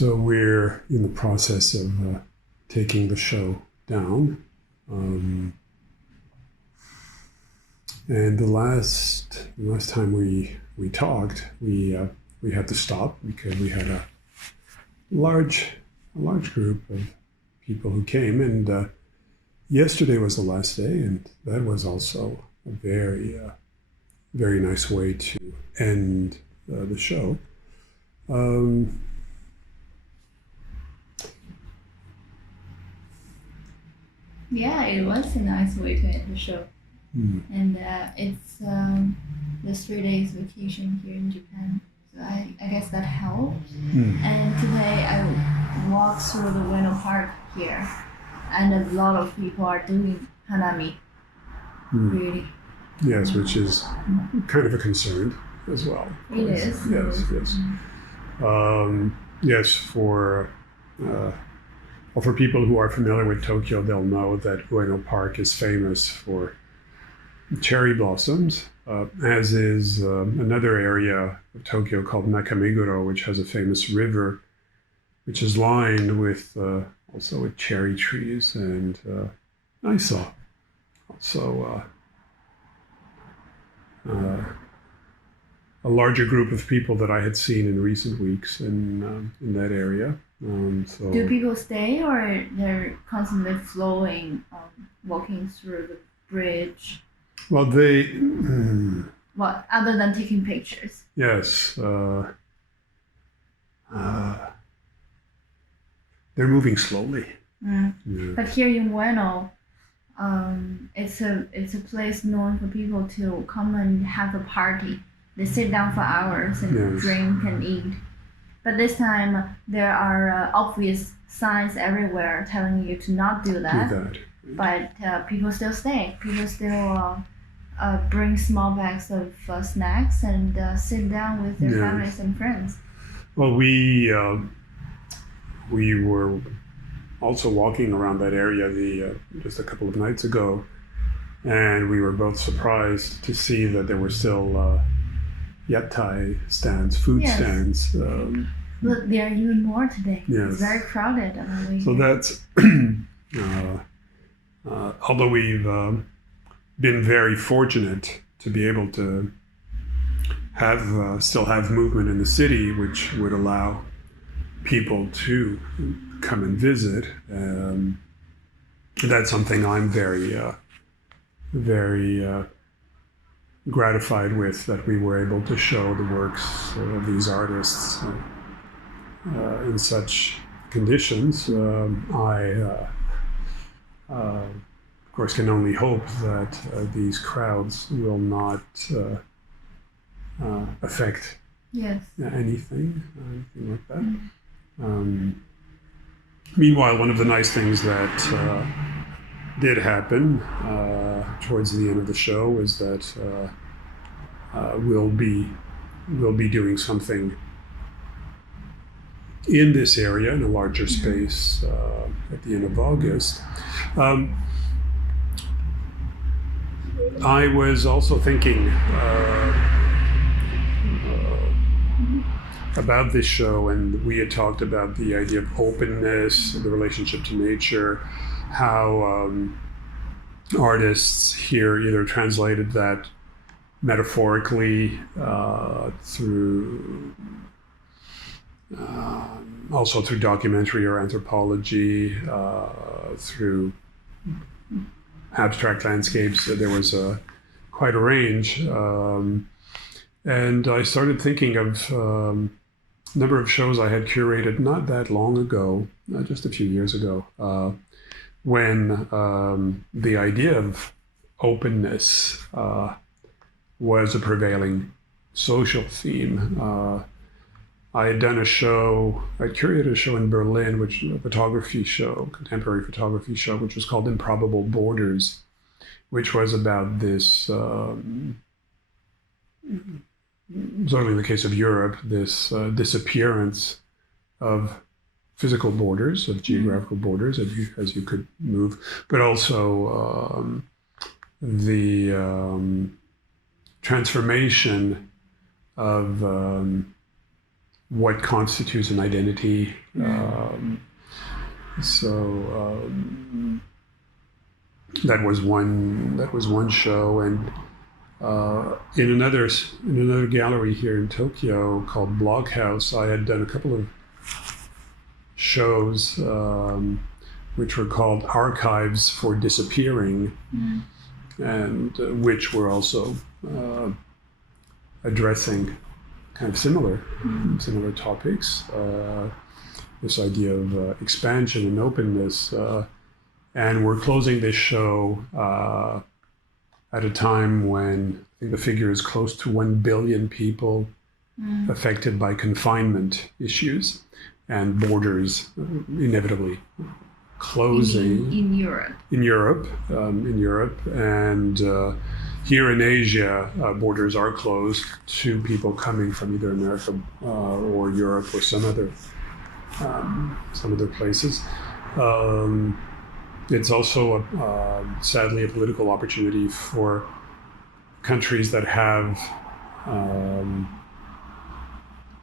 So we're in the process of taking the show down. And the last time we talked, we had to stop because we had a large group of people who came, and yesterday was the last day, and that was also a very nice way to end the show. Yeah, it was a nice way to end the show. And it's the 3 days vacation here in Japan. So I guess that helped. And today I walked through the Ueno Park here, and a lot of people are doing hanami. Really. Yes, which is kind of a concern as well. It is. Yes. Yes, for people who are familiar with Tokyo, they'll know that Ueno Park is famous for cherry blossoms, as is another area of Tokyo called Nakameguro, which has a famous river, which is lined with also with cherry trees. And I saw also a larger group of people that I had seen in recent weeks in that area. So do people stay, or they're constantly flowing, walking through the bridge? Well, they... What, other than taking pictures? Yes. They're moving slowly. Yeah. But here in Ueno, it's a place known for people to come and have a party. They sit down for hours and drink and eat. But this time, there are obvious signs everywhere telling you to not do that. But people still stay. People still bring small bags of snacks and sit down with their families and friends. Well, we were also walking around that area just a couple of nights ago, and we were both surprised to see that there were still yatai stands, food stands. Look, there are even more today. Yes. It's very crowded on the way. So that's although we've been very fortunate to be able to still have movement in the city, which would allow people to come and visit. That's something I'm very gratified with, that we were able to show the works of these artists in such conditions. I of course can only hope that these crowds will not affect anything like that. Meanwhile, one of the nice things that did happen towards the end of the show was that we'll be doing something in this area in a larger space at the end of August. I was also thinking about this show, and we had talked about the idea of openness, the relationship to nature, how artists here either translated that metaphorically through also through documentary or anthropology, through abstract landscapes. There was quite a range. And I started thinking of a number of shows I had curated not that long ago, just a few years ago, when the idea of openness was a prevailing social theme. I had done I curated a show in Berlin, which a contemporary photography show, which was called Improbable Borders, which was about this, certainly in the case of Europe, this disappearance of physical borders, of geographical borders, as you could move, but also the transformation of what constitutes an identity. That was one show, and in another gallery here in Tokyo called Blockhouse, I had done a couple of shows which were called Archives for Disappearing, and which were also addressing kind of similar topics. This idea of expansion and openness. And we're closing this show at a time when I think the figure is close to 1 billion people affected by confinement issues and borders inevitably closing in Europe. In Europe, and here in Asia, borders are closed to people coming from either America or Europe or some other places. It's also, sadly, a political opportunity for countries that have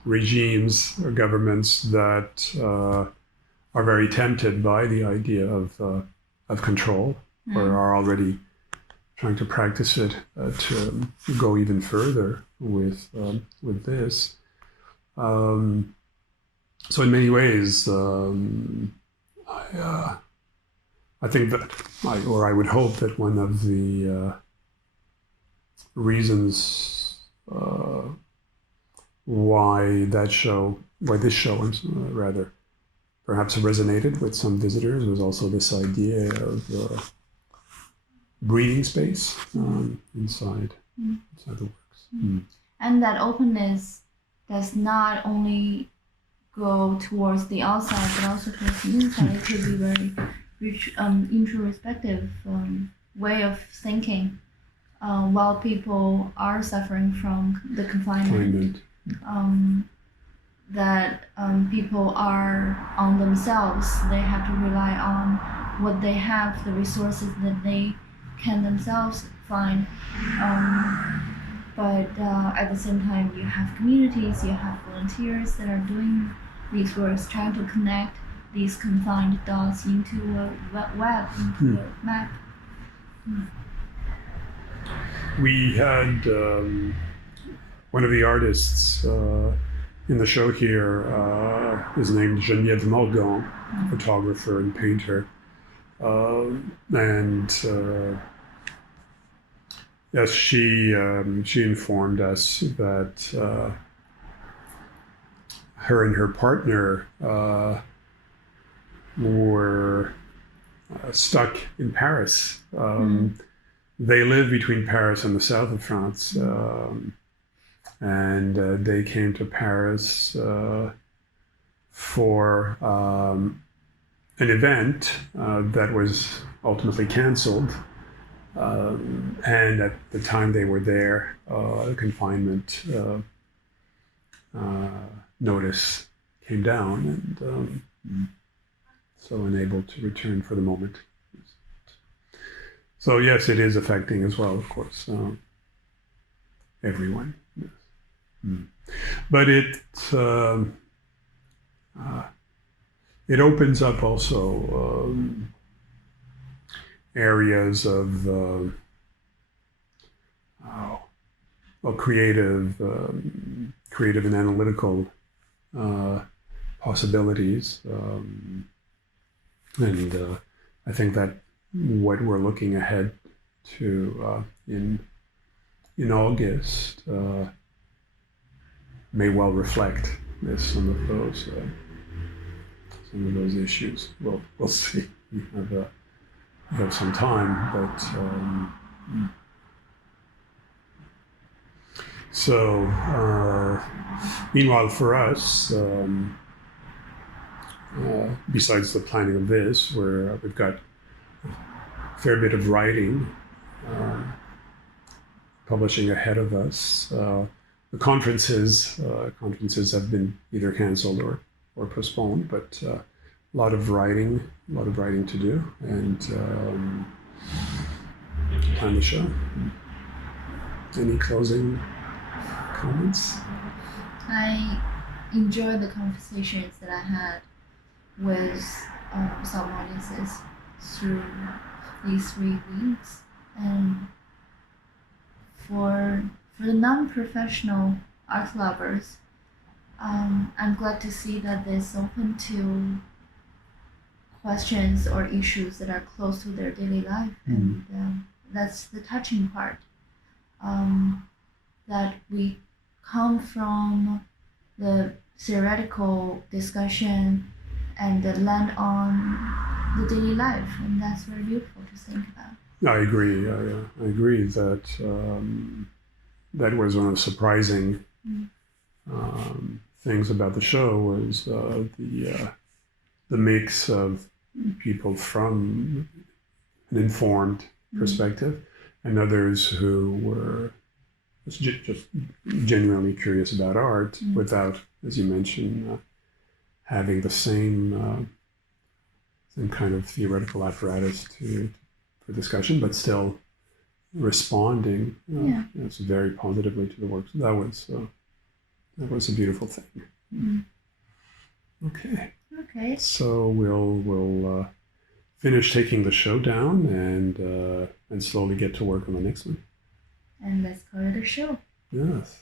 regimes or governments that are very tempted by the idea of control, or are already trying to practice it to go even further with this. So in many ways, I think that, I would hope that one of the reasons why this show perhaps resonated with some visitors was also this idea of breathing space inside the works. And that openness does not only go towards the outside, but also towards the inside. It could be very introspective way of thinking while people are suffering from the confinement. That people are on themselves. They have to rely on what they have, the resources that they can themselves find. But at the same time, you have communities, you have volunteers that are doing these works, trying to connect these confined dots into a web, into a map. We had one of the artists in the show here is named Geneviève Morgan, photographer and painter. Yes, she informed us that her and her partner were stuck in Paris. They live between Paris and the south of France, and they came to Paris for an event that was ultimately canceled. And at the time they were there, a confinement notice came down, and so unable to return for the moment. So yes, it is affecting as well, of course, everyone. Yes. But it opens up also areas of creative and analytical possibilities, and I think that what we're looking ahead to in August may well reflect some of those issues. We'll see. We have some time, but so meanwhile for us, besides the planning of this, we've got a fair bit of writing, publishing ahead of us. The conferences have been either canceled or postponed, but a lot of writing to do, and plan the show. Any closing comments? I enjoyed the conversations that I had with some audiences through these 3 weeks. And for the non-professional art lovers, I'm glad to see that it's open to questions or issues that are close to their daily life. And that's the touching part. That we come from the theoretical discussion and land on the daily life, and that's very beautiful to think about. I agree. I agree that that was one of the surprising things about the show was the mix of people from an informed perspective and others who were just genuinely curious about art without, as you mentioned, having the same kind of theoretical apparatus for discussion, but still responding very positively to the work. So that was a beautiful thing. Okay. So we'll finish taking the show down and slowly get to work on the next one. And let's call it a show. Yes.